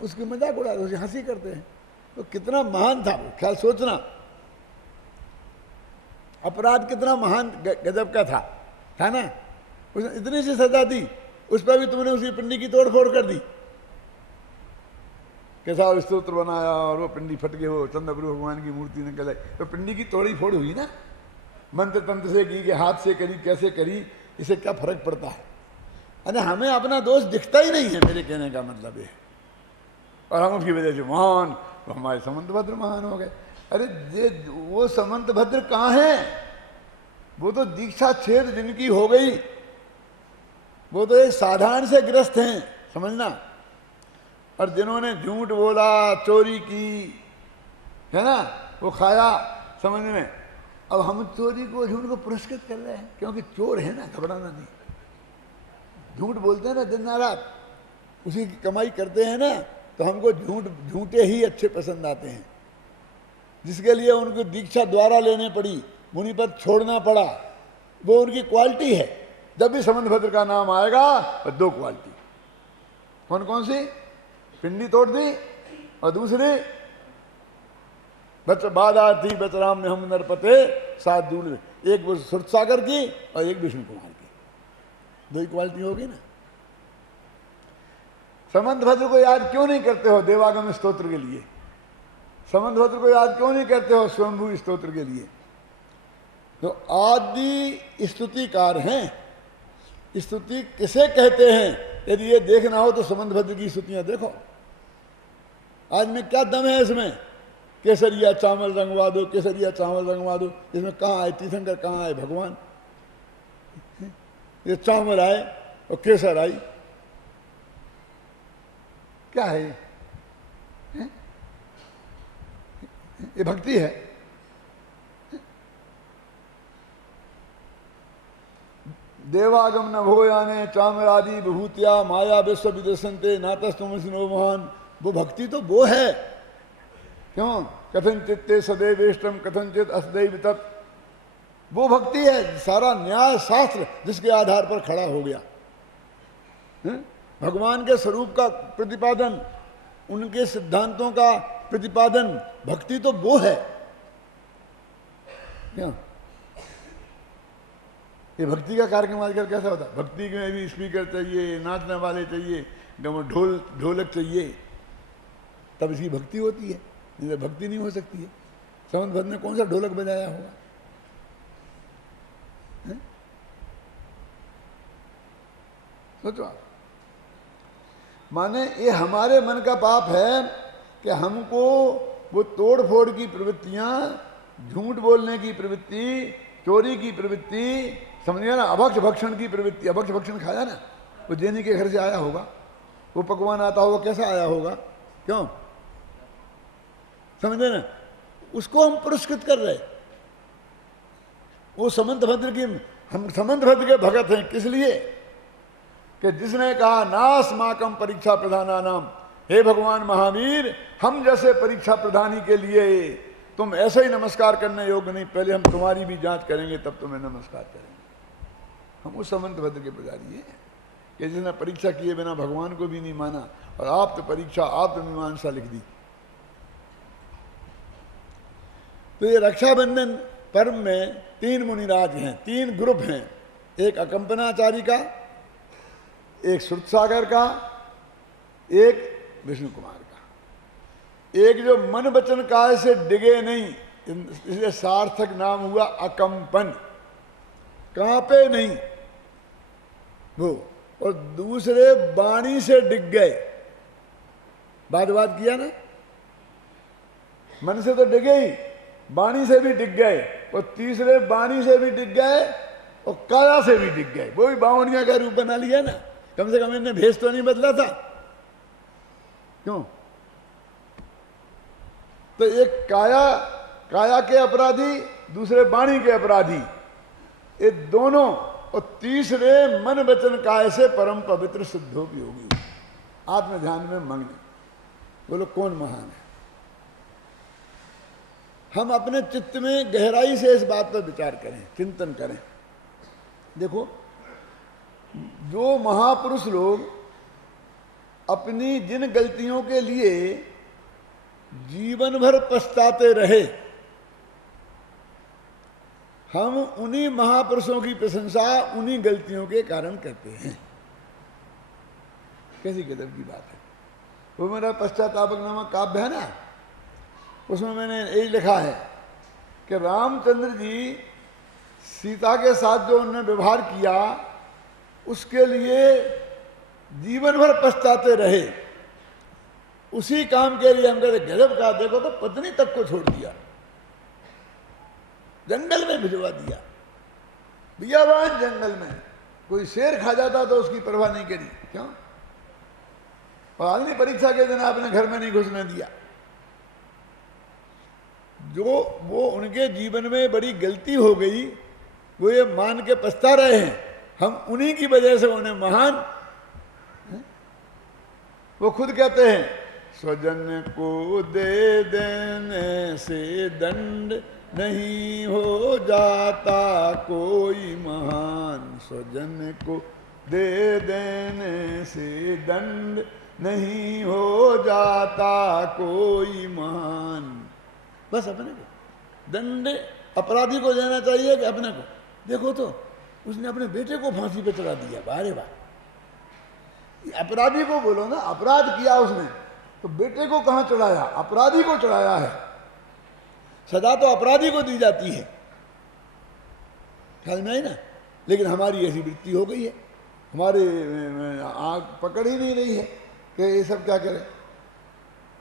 उसकी मजाक उड़ाते, उसकी हंसी करते हैं। तो कितना महान था वो, ख्याल सोचना, अपराध कितना महान गजब का था ना? उसने इतनी सी सजा दी, उस पर भी तुमने उसकी पिंडी की तोड़ फोड़ कर दी। कैसा स्तोत्र बनाया और वो पिंडी फट गई, वो चंद्रप्रभु भगवान की मूर्ति निकल आई, तो पिंडी की तोड़ी फोड़ हुई ना। मंत्र तंत्र से की कि हाथ से करी, कैसे करी, इसे क्या फर्क पड़ता है? अरे हमें अपना दोष दिखता ही नहीं है, मेरे कहने का मतलब है। और हम उसकी वजह से महान, तो हमारे समंत भद्र महान हो गए। अरे ये वो समंत भद्र कहाँ हैं? वो तो दीक्षा छेद जिनकी हो गई, वो तो एक साधारण से ग्रस्त हैं, समझना। और जिन्होंने झूठ बोला, चोरी की, है ना, वो खाया, समझ में। अब हम चोरी को, झूठ को पुरस्कृत कर रहे हैं, क्योंकि चोर है ना, घबराना नहीं। झूठ बोलते हैं ना दिन रात, उसी की कमाई करते हैं ना, तो हमको झूठे ही अच्छे पसंद आते हैं। जिसके लिए उनको दीक्षा द्वारा लेने पड़ी, मुनि पद छोड़ना पड़ा, वो उनकी क्वालिटी है। जब भी समंत भद्र का नाम आएगा तो दो क्वालिटी, कौन कौन सी? पिंडी तोड़ दी, और दूसरी बच बाधा थी बचराम में हम नरपते साथ दूर, एक वो सुरसागर की और एक विष्णु कुमार की, दो ही क्वालिटी होगी ना। समंतभद्र को याद क्यों नहीं करते हो देवागम स्तोत्र के लिए? समंतभद्र को याद क्यों नहीं करते हो स्वयंभू स्तोत्र के लिए? तो आदि स्तुतिकार हैं। स्तुति किसे कहते हैं? यदि ये देखना हो तो समंतभद्र की स्तुतियां देखो। आज में क्या दम है इसमें? केसरिया चावल रंगवा दो, केसरिया चावल रंगवा दो। इसमें कहाँ आए तीर्थंकर, कहाँ आए भगवान? ये चावल आए और केसर आई, क्या है ये भक्ति है? देवागम न भोयाने चामरादि विभूतिया माया विश्व विदर्शनते नातस्तमसिनो महान। वो भक्ति तो वो है। क्यों? कथनचित्ते सदैवेष्टम कथनचित असदैव तत्। वो भक्ति है, सारा न्याय शास्त्र जिसके आधार पर खड़ा हो गया। भगवान के स्वरूप का प्रतिपादन, उनके सिद्धांतों का प्रतिपादन, भक्ति तो वो है। क्या ये भक्ति का कार्यक्रम आजकल कैसा होता है? भक्ति में भी स्पीकर चाहिए, नाचने वाले चाहिए, ढोलक चाहिए, तब इसकी भक्ति होती है, नहीं तो भक्ति नहीं हो सकती है। समंतभद्र ने कौन सा ढोलक बजाया होगा? सोचो आप। माने ये हमारे मन का पाप है कि हमको वो तोड़ फोड़ की प्रवृत्तियां, झूठ बोलने की प्रवृत्ति, चोरी की प्रवृत्ति, समझिए ना, अभक्ष भक्षण की प्रवृत्ति। अभक्ष भक्षण खाया ना, वो जेनी के घर से आया होगा, वो पकवान आता होगा, कैसा आया होगा? क्यों? समझे ना, उसको हम पुरस्कृत कर रहे। वो समंतभद्र की, हम समंतभद्र के भगत हैं। किस लिए? कि जिसने कहा नास्माकम परीक्षा प्रधाना नाम, हे भगवान महावीर, हम जैसे परीक्षा प्रधानी के लिए तुम ऐसे ही नमस्कार करने योग्य नहीं, पहले हम तुम्हारी भी जांच करेंगे तब तुम्हें नमस्कार करेंगे। हम उस समंतभद्र के पुजारी हैं कि जिसने परीक्षा किए बिना भगवान को भी नहीं माना और आप तो परीक्षा, आप तो मीमांसा लिख दी। तो ये रक्षाबंधन पर्व में तीन मुनिराज हैं, तीन ग्रुप हैं, एक अकंपनाचारी का, एक सुरसागर का, एक विष्णु कुमार का। एक जो मन वचन काय से डिगे नहीं, इसलिए सार्थक नाम हुआ अकंपन, कांपे नहीं वो। और दूसरे वाणी से डिग गए, बात किया ना, मन से तो डिगे ही, वाणी से भी डिग गए, और तीसरे वाणी से भी डिग गए और काया से भी डिग गए। वो भी बावनिया का रूप बना लिया ना, कम से कम इन्हें भेष तो नहीं बदला था। क्यों? तो एक काया के अपराधी, दूसरे वाणी के अपराधी, ये दोनों, और तीसरे मन वचन काय से परम पवित्र शुद्धो भी होगी, आत्म ध्यान में मग्न। बोलो कौन महान है? हम अपने चित्त में गहराई से इस बात पर विचार करें, चिंतन करें। देखो, जो महापुरुष लोग अपनी जिन गलतियों के लिए जीवन भर पछताते रहे, हम उन्हीं महापुरुषों की प्रशंसा उन्हीं गलतियों के कारण करते हैं। कैसी गजब की बात है। वो मेरा पश्चातापक नामक काव्य है ना, उसमें मैंने यही लिखा है कि रामचंद्र जी सीता के साथ जो उन्होंने व्यवहार किया, उसके लिए जीवन भर पछताते रहे। उसी काम के लिए हम कहते गजब का, देखो तो पत्नी तक को छोड़ दिया, जंगल में भिजवा दिया, बियाबान जंगल में। कोई शेर खा जाता तो उसकी परवाह नहीं करी। क्यों? और अग्नि परीक्षा के दिन आपने घर में नहीं घुसने दिया। जो वो उनके जीवन में बड़ी गलती हो गई, वो ये मान के पछता रहे हैं, हम उन्हीं की वजह से उन्हें महान। वो खुद कहते हैं, स्वजन को दे देने से दंड नहीं हो जाता कोई महान, स्वजन को दे देने से दंड नहीं हो जाता कोई महान। बस अपने को दंड अपराधी को देना चाहिए कि अपने को। देखो तो उसने अपने बेटे को फांसी पे चढ़ा दिया, बारे बार। अपराधी को बोलो ना, अपराध किया उसने तो बेटे को कहां चढ़ाया, अपराधी को चढ़ाया है। सजा तो अपराधी को दी जाती है, ख्याल में आई ना। लेकिन हमारी ऐसी वृत्ति हो गई है, हमारे आंख पकड़ ही नहीं रही है कि ये सब क्या करें।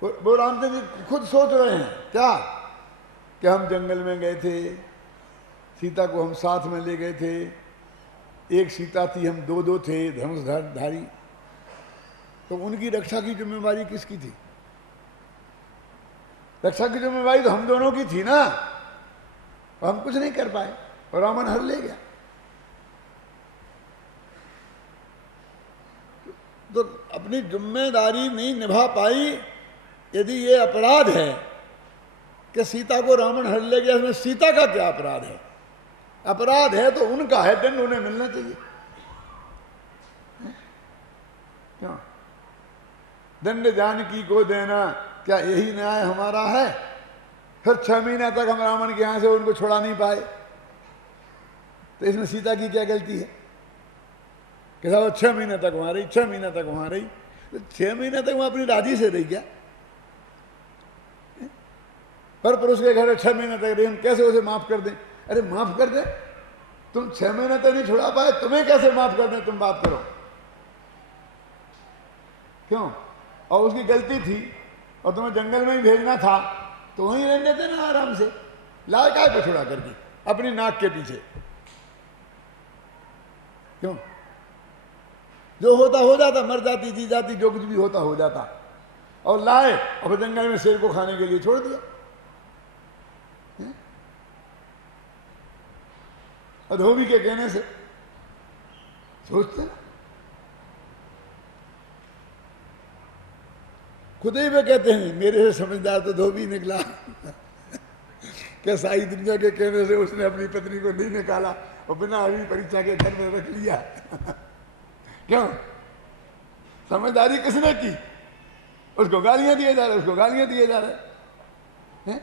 वो रामचंद्र जी खुद सोच रहे हैं क्या कि हम जंगल में गए थे, सीता को हम साथ में ले गए थे, एक सीता थी, हम दो दो थे धनुषधारी, तो उनकी रक्षा की जिम्मेवारी किसकी थी? रक्षा की जिम्मेवारी तो हम दोनों की थी ना, और हम कुछ नहीं कर पाए और रावण हर ले गया। तो अपनी जिम्मेदारी नहीं निभा पाई। यदि ये अपराध है कि सीता को रावण हर ले गया, इसमें सीता का क्या अपराध है? अपराध है तो उनका है, दंड उन्हें मिलना चाहिए। क्यों? दंड जानकी को देना, क्या यही न्याय हमारा है? फिर 6 महीने तक हम रावण के यहां से उनको छुड़ा नहीं पाए, तो इसमें सीता की क्या गलती है? कि साहब 6 महीने तक वहां रही, 6 महीने तक वहां रही, तो 6 महीने तक वहां अपनी राजी से रही क्या? पर पुरुष के घर 6 महीने तक रही, हम कैसे उसे माफ कर दें? अरे माफ कर दे, तुम 6 महीने तक नहीं छुड़ा पाए, तुम्हें कैसे माफ कर दें? तुम बात करो। क्यों? और उसकी गलती थी और तुम्हें जंगल में ही भेजना था, तो वहीं रहने देते ना आराम से, लाल काय को छुड़ा करके अपनी नाक के पीछे। क्यों? जो होता हो जाता, मर जाती जी जाती, जो कुछ भी होता हो जाता, और लाए और जंगल में शेर को खाने के लिए छोड़ दिया। और धोबी के कहने से सोचते ना, खुद ही वे कहते हैं मेरे से समझदार तो धोबी निकला। क्या सारी दुनिया के कहने से उसने अपनी पत्नी को नहीं निकाला और बिना अभी परीक्षा के घर में रख लिया। क्यों? समझदारी किसने की? उसको गालियां दिए जा रहे, उसको गालियां दिए जा रहे हैं।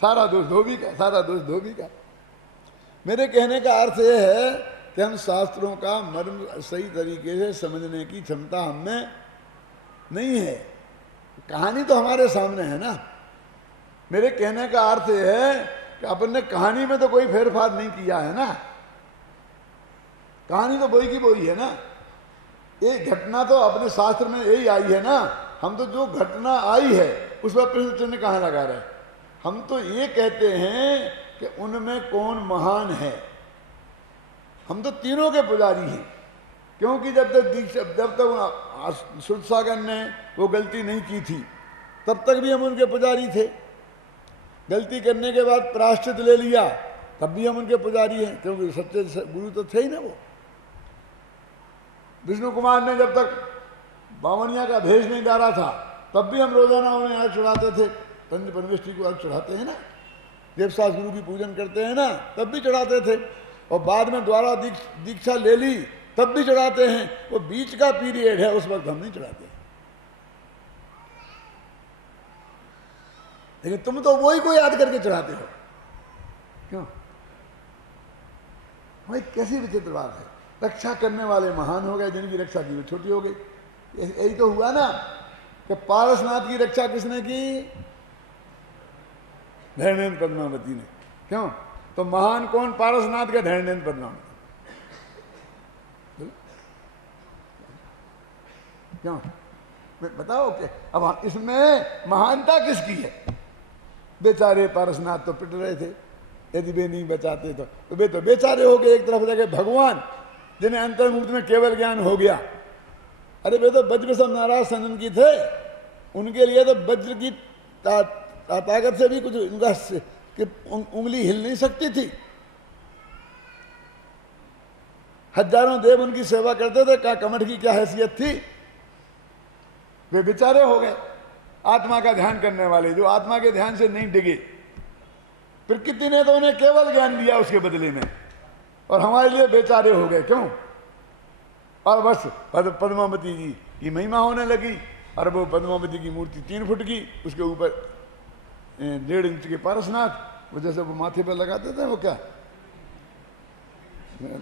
सारा दोष धोबी का, सारा दोष धोबी का। मेरे कहने का अर्थ यह है कि हम शास्त्रों का मर्म सही तरीके से समझने की क्षमता हमें नहीं है। कहानी तो हमारे सामने है ना। मेरे कहने का अर्थ यह है कि अपन ने कहानी में तो कोई फेरफार नहीं किया है ना, कहानी तो वही की वही है ना। ये घटना तो अपने शास्त्र में यही आई है ना। हम तो जो घटना आई है उस पर प्रश्न चिन्ह कहाँ लगा रहे? हम तो ये कहते हैं कि उनमें कौन महान है। हम तो तीनों के पुजारी हैं, क्योंकि जब तक सुरसागर ने वो गलती नहीं की थी तब तक भी हम उनके पुजारी थे। गलती करने के बाद प्रायश्चित ले लिया तब भी हम उनके पुजारी हैं, क्योंकि सच्चे गुरु तो थे ही ना वो। विष्णु कुमार ने जब तक बावनिया का भेष नहीं डाला था तब भी हम रोजाना उन्हें आग चढ़ाते थे। तंज परमेष्ठी को आग चढ़ाते हैं ना, देवसास गुरु की पूजन करते हैं ना, तब भी चढ़ाते थे। और बाद में द्वारा दीक्षा ले ली तब भी चढ़ाते हैं। वो बीच का पीरियड है, उस वक्त हम नहीं चढ़ाते। लेकिन तुम तो वही को याद करके चढ़ाते हो। क्यों? भाई कैसी विचित्र बात है। रक्षा करने वाले महान हो गए, जिनकी रक्षा की वो छोटी हो गई। यही तो हुआ ना कि पारसनाथ की रक्षा किसने की? धैर्येन्द्र पद्मावती ने। क्यों? तो महान कौन? पारसनाथ का धैर्येन्द्र पद्मावती। क्यों? बताओ क्या अब इसमें महानता किसकी है? बेचारे पारसनाथ तो पिट रहे थे, यदि वे नहीं बचाते तो वे तो बेचारे हो गए। एक तरफ लगे भगवान जिन्हें अंतर्मुक्त में केवल ज्ञान हो गया। अरे वे तो वज्र सब नाराज सनन की थे, उनके लिए तो वज्र की ताकत से भी कुछ उनका उंगली हिल नहीं सकती थी। हजारों देव उनकी सेवा करते थे, क्या कमठ की क्या हैसियत थी? वे बेचारे हो गए आत्मा का ध्यान करने वाले, जो आत्मा के ध्यान से नहीं डिगे। प्रकृति ने तो उन्हें केवल ज्ञान दिया उसके बदले में, और हमारे लिए बेचारे हो गए। क्यों? और बस पद्मावती जी की महिमा होने लगी, और वो पद्मावती की मूर्ति 3 फुट की, उसके ऊपर 1.5 इंच के पारसनाथ, वो जैसे वो माथे पे लगाते थे, वो क्या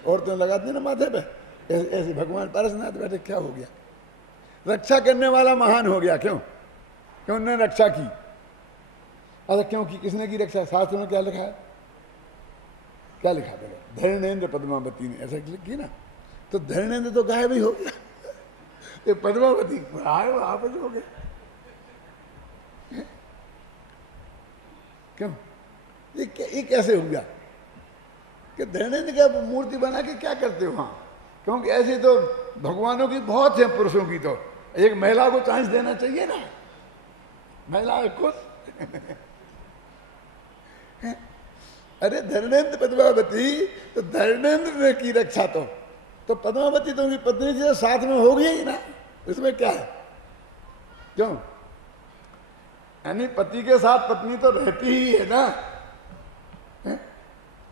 औरतें लगाती ना माथे पे, ऐसे भगवान पारसनाथ बैठे। क्या हो गया? रक्षा करने वाला महान हो गया। क्यों? क्यों उन्होंने रक्षा की? अच्छा क्यों की? किसने की रक्षा? शास्त्र में क्या लिखा है? क्या लिखा है? धरणेन्द्र पद्मावती ने ऐसा की ना, तो धरणेन्द्र तो गायब ही हो गया, ये पद्मावती आए वो आपस हो गए। क्यों? ये कैसे हो गया कि धरणेन्द्र का मूर्ति बना के क्या करते हो वहां? क्योंकि ऐसे तो भगवानों की बहुत है, पुरुषों की तो एक महिला को चांस देना चाहिए ना, महिला खुद अरे धरणेन्द्र पद्मावती, तो धरणेन्द्र ने की रक्षा, तो पद्मावती तो उनकी पत्नी जी साथ में हो गई ही ना, इसमें क्या है? क्यों? यानी पति के साथ पत्नी तो रहती ही है ना,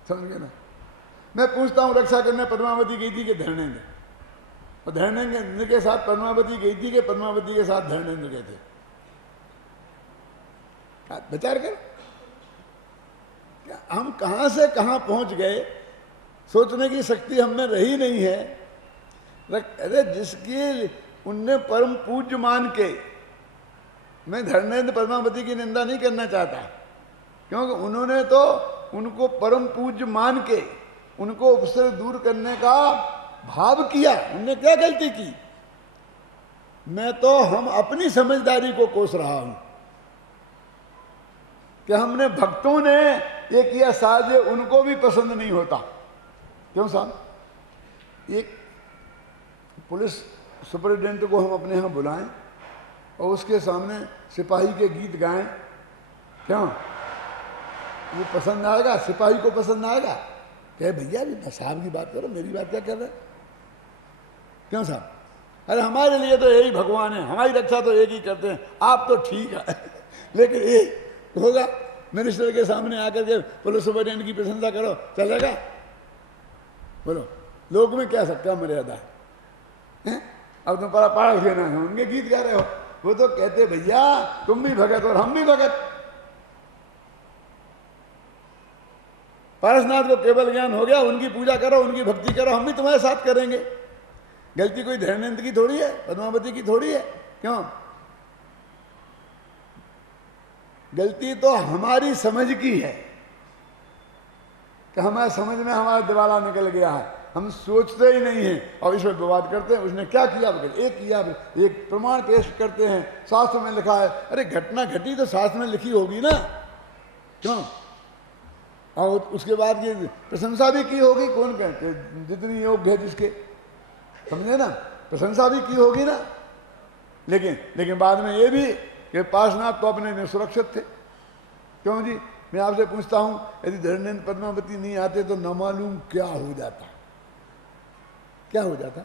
समझ गए ना? मैं पूछता हूं, रक्षा करने पद्मावती गई थी कि धरणेन्द्र? और धरणेन्द्र के साथ पद्मावती गई थी कि पद्मावती के साथ धरणेन्द्र गए थे? विचार कर, हम कहां से कहां पहुंच गए, सोचने की शक्ति हम में रही नहीं है। अरे जिसकी उनने परम पूज्य मान के, मैं धरणेन्द्र पद्मावती की निंदा नहीं करना चाहता, क्योंकि उन्होंने तो उनको परम पूज्य मान के उनको उपसर्ग दूर करने का भाव किया। उनने क्या गलती की? मैं तो हम अपनी समझदारी को कोस रहा हूं कि हमने भक्तों ने ये किया, शायद उनको भी पसंद नहीं होता। क्यों साहब? एक पुलिस सुपरिटेंडेंट को हम अपने यहाँ बुलाएं और उसके सामने सिपाही के गीत गाएं, क्यों? वो पसंद आएगा? सिपाही को पसंद आएगा? कहे भैया भी साहब की बात करो, मेरी बात क्या कर रहे? क्यों साहब? अरे हमारे लिए तो यही भगवान है, हमारी रक्षा तो एक ही करते हैं, आप तो ठीक है लेकिन ये होगा मिनिस्टर के सामने आकर के पुलिस सुपरिटेंडेंट की प्रशंसा करो, चलेगा? बोलो, लोग में क्या सबका मर्यादा है? अब तुम पास लेना है, उनके गीत गा रहे हो। वो तो कहते भैया तुम भी भगत और हम भी भगत। पारसनाथ को केवल ज्ञान हो गया, उनकी पूजा करो, उनकी भक्ति करो, हम भी तुम्हारे साथ करेंगे। गलती कोई धरणेन्द्र की थोड़ी है, पद्मावती की थोड़ी है। क्यों? गलती तो हमारी समझ की है कि हमारे समझ में हमारा दिवाला निकल गया है, हम सोचते ही नहीं हैं और इसमें विवाद करते हैं। उसने क्या किया? एक किया, एक प्रमाण पेश करते हैं, शास्त्र में लिखा है। अरे घटना घटी तो शास्त्र में लिखी होगी ना, क्यों? और उसके बाद ये प्रशंसा भी की होगी, कौन कहते जितनी योग्य है जिसके, समझे ना, प्रशंसा भी की होगी ना। लेकिन बाद में ये भी कि पार्श्वनाथ तो अपने में सुरक्षित थे। क्यों जी? मैं आपसे पूछता हूं, यदि धरणेन्द्र पद्मावती नहीं आते तो न मालूम क्या हो जाता, क्या हो जाता?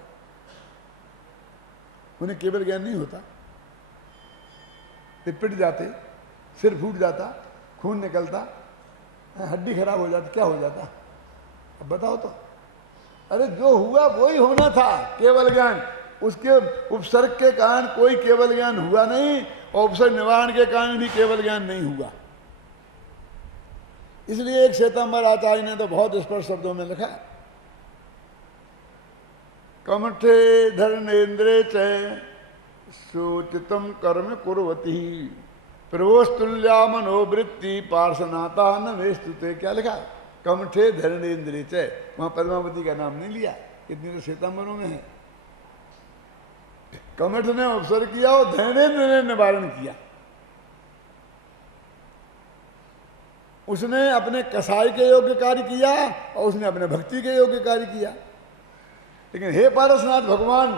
उन्हें केवल ज्ञान नहीं होता, पिट जाते, सिर फूट जाता, खून निकलता, हड्डी खराब हो जाती, क्या हो जाता? अब बताओ तो। अरे जो हुआ वही होना था, केवल ज्ञान। उसके उपसर्ग के कारण कोई केवल ज्ञान हुआ नहीं और उपसर्ग निवारण के कारण भी केवल ज्ञान नहीं हुआ। इसलिए एक श्वेतांबर आचार्य ने तो बहुत स्पष्ट शब्दों में लिखा, कमठे धरणेन्द्रे च सूचितम कर्म कुर्वती प्रभोस्तुल्या मनोवृत्ति पार्श्वनाथा न वेस्तुते। क्या लिखा? कमठे धरणेन्द्रे च, वहां पद्मावती का नाम नहीं लिया, इतनी तो श्वेतांबरों में है। कमठ ने अवसर किया और धरणेन्द्र ने निवारण किया। उसने अपने कसाई के योग्य कार्य किया और उसने अपने भक्ति के योग्य कार्य किया। लेकिन हे पारसनाथ भगवान,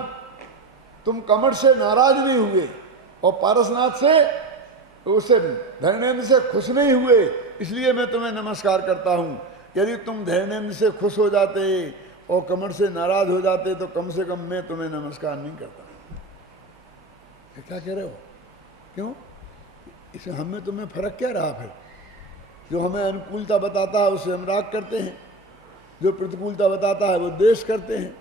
तुम कमठ से नाराज नहीं हुए और पारसनाथ से, उससे धरणेन्द्र से खुश नहीं हुए, इसलिए मैं तुम्हें नमस्कार करता हूं। यदि तुम धरणेन्द्र से खुश हो जाते और कमठ से नाराज हो जाते तो कम से कम मैं तुम्हें नमस्कार नहीं करता। क्या कह रहे हो? क्यों? इसमें हमें तुम्हें फर्क क्या रहा? फिर जो हमें अनुकूलता बताता है उससे हम राग करते हैं, जो प्रतिकूलता बताता है वो द्वेष करते हैं।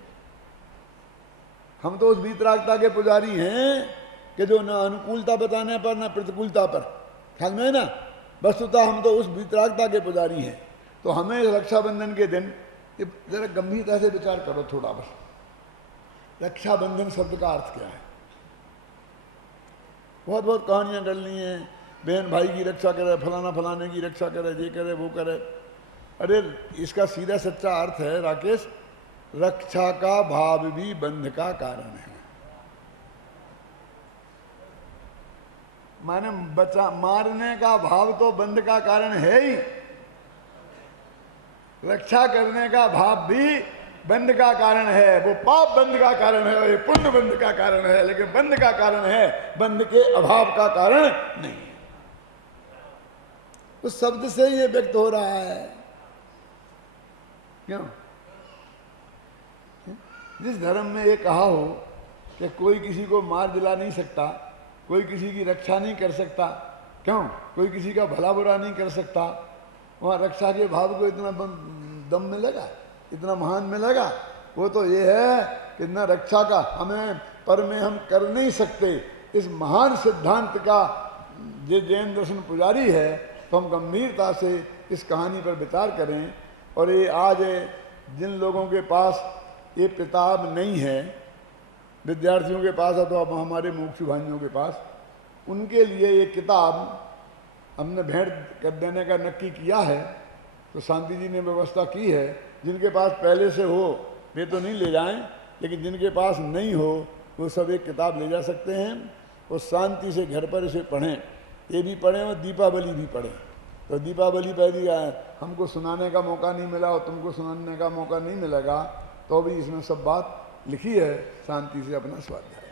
हम तो उस वीतरागता के पुजारी हैं कि जो न अनुकूलता बताने पर न प्रतिकूलता पर, ख्याल में है ना, वस्तुतः हम तो उस वितरागता के पुजारी हैं। तो हमें रक्षाबंधन के दिन ये जरा गंभीरता से विचार करो थोड़ा बस, रक्षाबंधन शब्द का अर्थ क्या है। बहुत बहुत कहानियां कर ली हैं, बहन भाई की रक्षा करे, फलाना फलाने की रक्षा करे, ये करे वो करे। अरे इसका सीधा सच्चा अर्थ है राकेश, रक्षा का भाव भी बंध का कारण है। माने बचा मारने का भाव तो बंध का कारण है ही, रक्षा करने का भाव भी बंध का कारण है। वो पाप बंध का कारण है, ये पुण्य बंध का कारण है, लेकिन बंध का कारण है, बंध के अभाव का कारण नहीं। तो शब्द से ये व्यक्त हो रहा है। क्यों? जिस धर्म में ये कहा हो कि कोई किसी को मार दिला नहीं सकता, कोई किसी की रक्षा नहीं कर सकता, क्यों? कोई किसी का भला बुरा नहीं कर सकता, वहाँ रक्षा के भाव को इतना दम मिलेगा, इतना महान मिलेगा। वो तो ये है कि न रक्षा का हमें पर में हम कर नहीं सकते, इस महान सिद्धांत का ये जैन दर्शन पुजारी है। तो हम गंभीरता से इस कहानी पर विचार करें। और ये आज जिन लोगों के पास ये किताब नहीं है, विद्यार्थियों के पास अथवा हमारे मुमुक्षु भाइयों के पास, उनके लिए ये किताब हमने भेंट कर देने का नक्की किया है। तो शांति जी ने व्यवस्था की है, जिनके पास पहले से हो वे तो नहीं ले जाएं, लेकिन जिनके पास नहीं हो वो सब एक किताब ले जा सकते हैं और शांति से घर पर इसे पढ़ें। ये भी पढ़ें और दीपावली भी पढ़ें। तो दीपावली पर भी हमको सुनाने का मौका नहीं मिला और तुमको सुनाने का मौका नहीं मिलेगा, तो भी इसमें सब बात लिखी है। शांति से अपना स्वाध्याय